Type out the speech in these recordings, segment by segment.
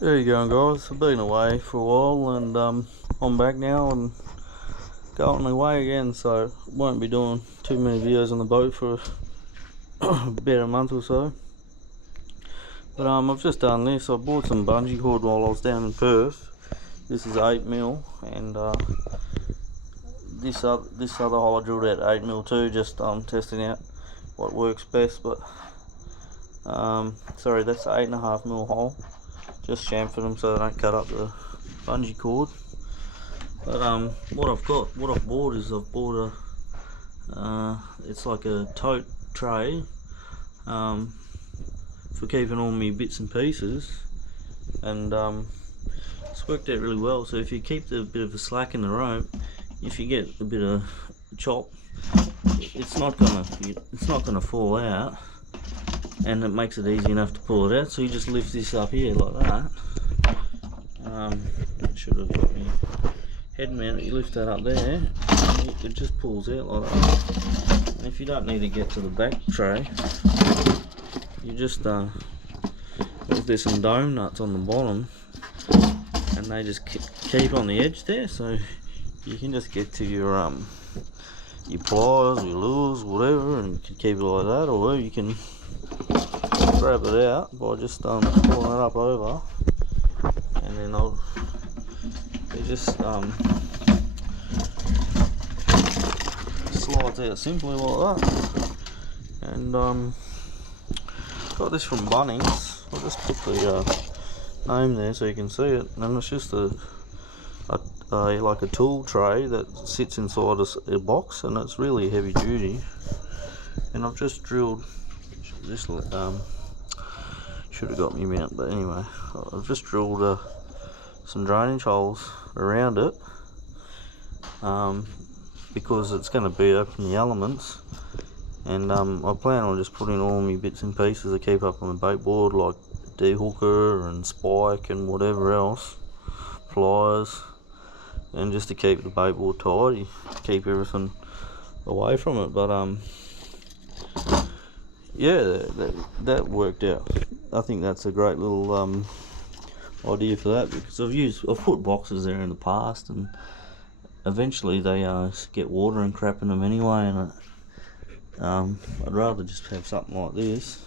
There you go, guys. I've been away for a while and I'm back now and going away again, so won't be doing too many videos on the boat for about a month or so. But I've just done this. I bought some bungee cord while I was down in Perth. This is 8mm, and this other hole I drilled out 8mm too, just testing out what works best. But sorry, that's 8.5mm hole. Just chamfered them so they don't cut up the bungee cord. But what I've bought is I've bought a it's like a tote tray for keeping all my bits and pieces, and it's worked out really well. So if you keep a bit of a slack in the rope, if you get a bit of chop, it's not gonna fall out, and it makes it easy enough to pull it out. So you just lift this up here like that. Should have got me head mount. You lift that up there, and it just pulls out like that. And if you don't need to get to the back tray, you just there's some dome nuts on the bottom, and they just keep on the edge there, so you can just get to your pliers, your lures, whatever, and you can keep it like that, or you can grab it out by just pulling it up over, and then it just slides out simply like that. And got this from Bunnings. I'll just put the name there so you can see it, and it's just like a tool tray that sits inside a box, and it's really heavy duty. And I've just drilled this, should have got me mount, but anyway, I've just drilled some drainage holes around it, because it's going to be open the elements, and I plan on just putting all my bits and pieces to keep up on the bait board, like de-hooker and spike and whatever else, pliers, and just to keep the bait board tidy, keep everything away from it. But yeah, that worked out. I think that's a great little idea for that, because I've put boxes there in the past, and eventually they get water and crap in them anyway, and I'd rather just have something like this,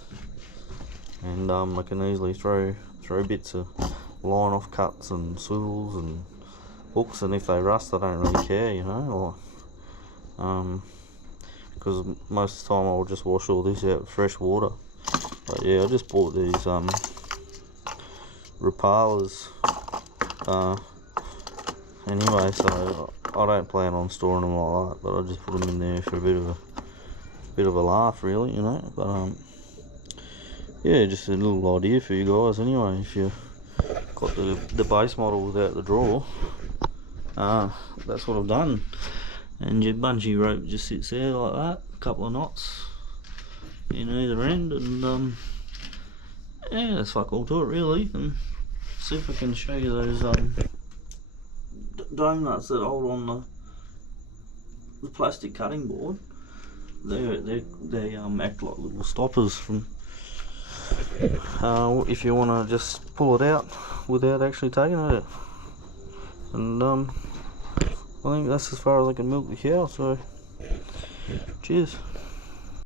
and I can easily throw bits of line off cuts and swivels and hooks, and if they rust I don't really care, you know, because most of the time I'll just wash all this out with fresh water. But yeah, I just bought these repalers anyway, so I don't plan on storing them like that, but I just put them in there for a bit of a laugh, really, you know. But yeah, just a little idea for you guys anyway. If you got the base model without the drawer, that's what I've done. And your bungee rope just sits there like that, a couple of knots in either end, and yeah, that's fuck all to it really. And see if I can show you those dome nuts that hold on the plastic cutting board. They act like little stoppers from if you want to just pull it out without actually taking it out. And I think that's as far as I can milk the cow, so cheers.